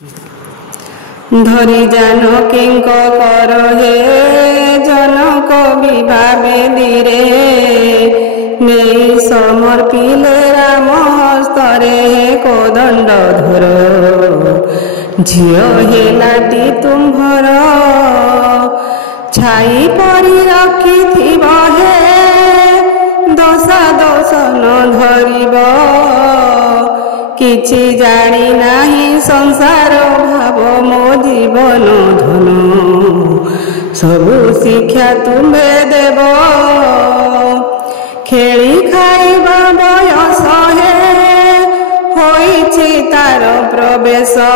ଧରି ଜାନକୀଙ୍କ କର ହେ ଜନକ ବିବାହ ବେଦୀରେ ନେଇ ସମର୍ପିଲେ ରାମ ହସ୍ତରେ କୋଦଣ୍ଡ ଧର ଝିଅ ହେଲାଟି ତୁମ୍ଭର ଛାଇ ପରି ରଖିଥିବ ହେ ଦଶା ଦୋଷ ନ ଧରିବ କିଛି ଜାଣି ନାହିଁ ସଂସାର ଭାବ ମୋ ଜୀବନ ଧନ ସବୁ ଶିକ୍ଷା ତୁମେ ଦେବ ଖେଳି ଖାଇବା ବୟସ ହେ ହୋଇଛି ତାର ପ୍ରବେଶ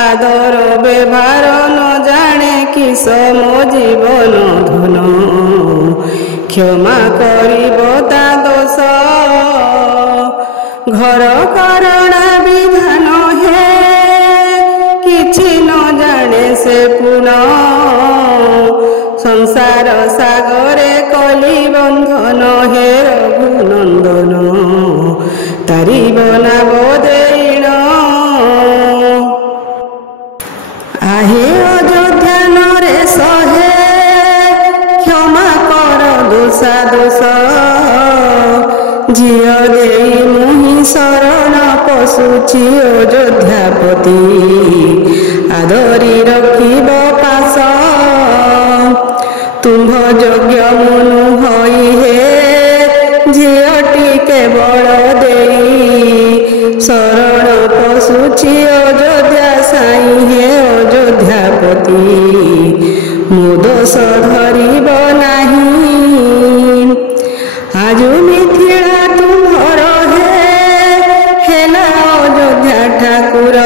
ଆଦର ବ୍ୟବହାର ନ ଜାଣେ କିସ ମୋ ଜୀବନ ଧନ କ୍ଷମା କରିବ ତା ଦୋଷ ଘର କରଣା ବିଧାନ ହେ କିଛି ନ ଜାଣେ ସେ ପୁଣ ସଂସାର ସାଗରେ କଲି ବନ୍ଧନ ହେ ରଘୁନନ୍ଦନ ତାରିବ ନା ବୋଦେଇଣ ଆହେ ଅଯୋଧ୍ୟା ନରେଶ ହେ କ୍ଷମା କର ଦୋଷା ଦୋଷ ଝିଅ ଦେଇ ମୁହିଁ ଶରଣ ପଶୁଛି ଅଯୋଧ୍ୟାପତି ଆଦରି ରଖିବ ପାଶ ତୁମ୍ଭ ଯୋଗ୍ୟ ମନୁ ହୋଇ ହେ ଝିଅଟି କେବଳ ଦେଇ ଶରଣ ପଶୁଛି ଅଯୋଧ୍ୟା ସାଇ ହେ ଅଯୋଧ୍ୟାପତି ମୋ ଦୋଷ ଧରିବ ନାହିଁ ଆଜୁ ମିଥିଳା ତୁମ୍ଭର ହେ ହେଲା ଅଯୋଧ୍ୟା ଠାକୁର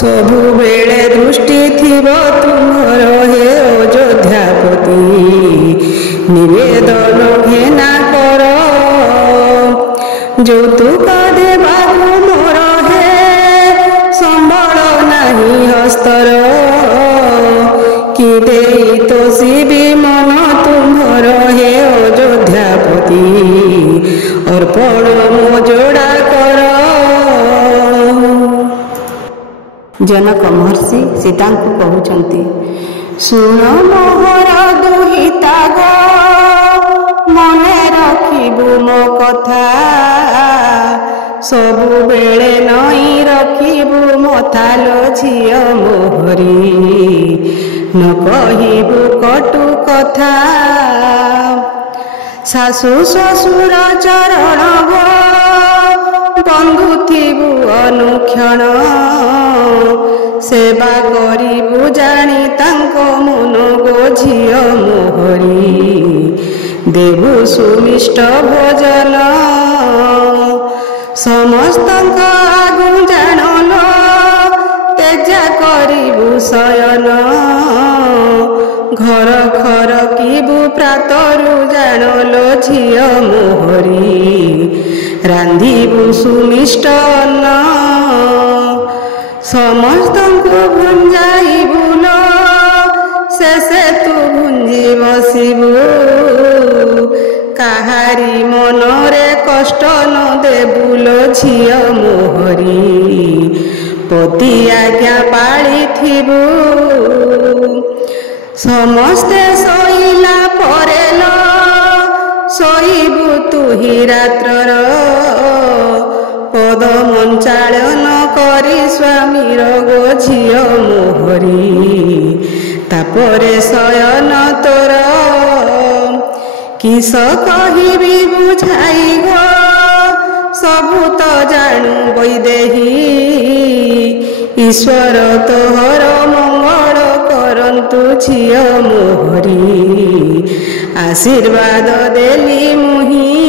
ସବୁବେଳେ ଦୃଷ୍ଟି ଥିବ ତୁମ୍ଭର ହେ ଅଯୋଧ୍ୟାପତି ନିବେଦନ ଘେନା କର ଯୌତୁକ ଦେବାକୁ ମୋର ହେ ସମ୍ବଳ ନାହିଁ ହସ୍ତର କି ଦେଇ ତୋଷିବି ମନ ତୁମ୍ଭର ହେ ଅଯୋଧ୍ୟାପତି ଅର୍ପଣ ମୋ ଯୋଡ଼ା କର। ଜନକ ମହର୍ଷି ସୀତାଙ୍କୁ କହୁଛନ୍ତି ଶୁଣ ମୋହର ଦୁହିତା ଗୋ ମନେ ରଖିବୁ ମୋ କଥା ସବୁବେଳେ ନଈ ରଖିବୁ ମଥାଲୋ ଝିଅ ମୋହରି ନ କହିବୁ କଟୁ କଥା ଶାଶୁ ଶ୍ୱଶୁର ଚରଣ ଗୋ ବନ୍ଧୁ ଥିବୁ ଅନୁକ୍ଷଣ ସେବା କରିବୁ ଜାଣି ତାଙ୍କ ମନ ଗୋ ଝିଅ ମୋହରି ଦେବୁ ସୁମିଷ୍ଟ ଭୋଜନ ସମସ୍ତଙ୍କ ଆଗୁ ଜାଣଲ ତେଜା କରିବୁ ଶୟନ ଘର ଖର କିବୁ ପ୍ରାତରୁ ଜାଣଲ ଝିଅ ମୋହରି ରାନ୍ଧିବୁ ସୁମିଷ୍ଟ ଅନ୍ନ ସମସ୍ତଙ୍କୁ ଭୁଞ୍ଜାଇବୁ ଲୋ ଶେଷେ ତୁ ଭୁଞ୍ଜି ବସିବୁ କାହାରି ମନରେ କଷ୍ଟ ନ ଦେବୁ ଲୋ ଝିଅ ମୋହରି ପତି ଆଜ୍ଞା ପାଳିଥିବୁ ସମସ୍ତେ ଶୋଇଲା ପରେ ଲୋ ଶୋଇବୁ ତୁ ହି ରାତ୍ରର ପଦ ମଞ୍ଚାଳନ କରି ସ୍ୱାମୀର ଗୋ ଝିଅ ମୋହରି ତାପରେ ଶୟନ ତୋର କିସ କହିବି ବୁଝାଇ ଗୋ ସବୁ ତ ଜାଣୁ ବୈଦେହୀ ଈଶ୍ୱର ତୋହର ମଙ୍ଗଳ କରନ୍ତୁ ଝିଅ ମୋହରି ଆଶୀର୍ବାଦ ଦେଲି ମୁହିଁ